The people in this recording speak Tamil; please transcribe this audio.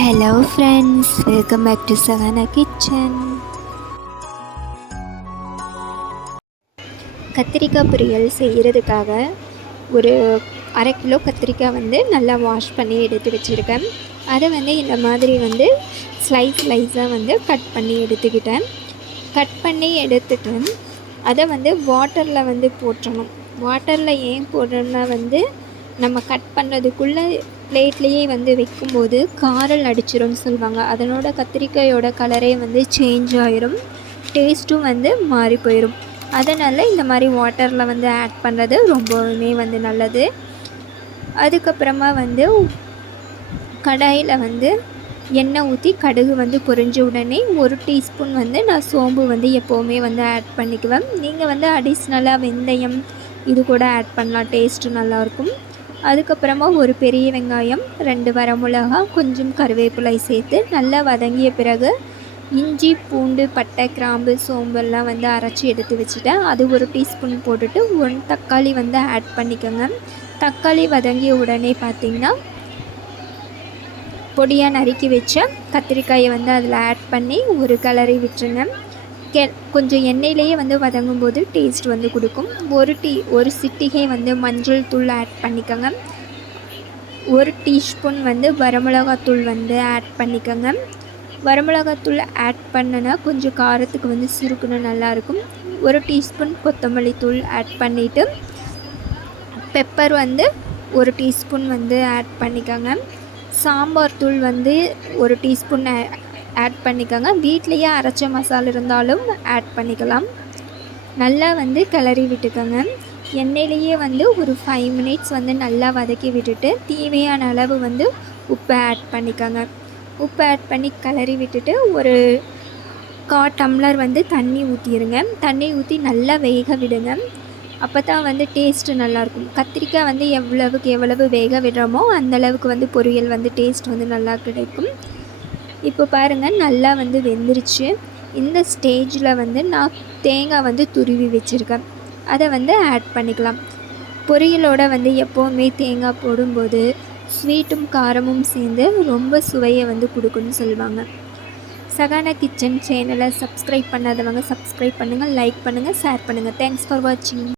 Hello friends, welcome back to Sahana kitchen. கத்திரிக்காய் பொரியல் செய்கிறதுக்காக ஒரு 1/2 கிலோ கத்திரிக்காய் நல்லா வாஷ் பண்ணி எடுத்து வச்சுருக்கேன். அதை இந்த மாதிரி ஸ்லைஸாக கட் பண்ணி எடுத்துக்கிட்டேன். கட் பண்ணி எடுத்துட்டு அதை வாட்டரில் போட்டுறணும். வாட்டரில் ஏன் போடுறோன்னா நம்ம கட் பண்ணுறதுக்குள்ளே பிளேட்லேயே வைக்கும்போது காரல் அடிச்சிரும்னு சொல்லுவாங்க. அதனோட கத்திரிக்காயோட கலரே சேஞ்ச் ஆகிரும், டேஸ்ட்டும் மாறி போயிடும். அதனால் இந்த மாதிரி வாட்டரில் ஆட் பண்ணுறது ரொம்பவுமே நல்லது. அதுக்கப்புறமா கடாயில் எண்ணெய் ஊற்றி கடுகு பொரிஞ்ச உடனே 1 டீஸ்பூன் நான் சோம்பு எப்போவுமே ஆட் பண்ணிக்குவேன். நீங்கள் அடிஷ்னலாக வெந்தயம் இது கூட ஆட் பண்ணலாம், டேஸ்ட்டு நல்லாயிருக்கும். அதுக்கப்புறமா ஒரு பெரிய வெங்காயம், 2 வரமிளகா, கொஞ்சம் கருவேப்பிலை சேர்த்து நல்லா வதங்கிய பிறகு இஞ்சி பூண்டு பட்டை கிராம்பு சோம்பெல்லாம் அரைச்சி எடுத்து வச்சுட்டேன். அது 1 டீஸ்பூன் போட்டுட்டு 1 தக்காளி ஆட் பண்ணிக்கோங்க. தக்காளி வதங்கிய உடனே பார்த்திங்கன்னா பொடியாக நறுக்கி வச்ச கத்திரிக்காயை அதில் ஆட் பண்ணி ஒரு கிளறி விட்டுருங்க. கொஞ்சம் எண்ணெயிலேயே வதங்கும்போது டேஸ்ட் கொடுக்கும். ஒரு சிட்டிகை மஞ்சள் தூள் ஆட் பண்ணிக்கோங்க. 1 டீஸ்பூன் வரமிளகாத்தூள் ஆட் பண்ணிக்கோங்க. வரமிளகாத்தூள் ஆட் பண்ணனா கொஞ்சம் காரத்துக்கு சுருக்குன்னு நல்லாயிருக்கும். 1 டீஸ்பூன் கொத்தமல்லி தூள் ஆட் பண்ணிவிட்டு பெப்பர் 1 டீஸ்பூன் ஆட் பண்ணிக்கோங்க. சாம்பார் தூள் 1 டீஸ்பூன் ஆட் பண்ணிக்கோங்க. வீட்லேயே அரைச்ச மசாலா இருந்தாலும் ஆட் பண்ணிக்கலாம். நல்லா கிளறி விட்டுக்கோங்க. எண்ணெயிலேயே ஒரு 5 மினிட்ஸ் நல்லா வதக்கி விட்டுட்டு தேவையான அளவு உப்பு ஆட் பண்ணிக்கோங்க. உப்பு ஆட் பண்ணி கிளறி விட்டுட்டு ஒரு 1/4 டம்ளர் தண்ணி ஊற்றிடுங்க. தண்ணி ஊற்றி நல்லா வேக விடுங்க. அப்போ தான் டேஸ்ட்டு நல்லாயிருக்கும். கத்திரிக்காய் எவ்வளவு வேக விடுறோமோ அந்தளவுக்கு பொரியல் டேஸ்ட் நல்லா கிடைக்கும். இப்போ பாருங்கள், நல்லா வெந்துருச்சு. இந்த ஸ்டேஜில் நான் தேங்காய் துருவி வச்சுருக்கேன். அதை ஆட் பண்ணிக்கலாம். பொரியலோட எப்போவுமே தேங்காய் போடும்போது ஸ்வீட்டும் காரமும் சேர்ந்து ரொம்ப சுவையை கொடுக்குன்னு சொல்லுவாங்க. சகானா கிச்சன் சேனலை சப்ஸ்கிரைப் பண்ணாதவங்க சப்ஸ்கிரைப் பண்ணுங்கள், லைக் பண்ணுங்கள், ஷேர் பண்ணுங்கள். தேங்க்ஸ் ஃபார் வாட்சிங்.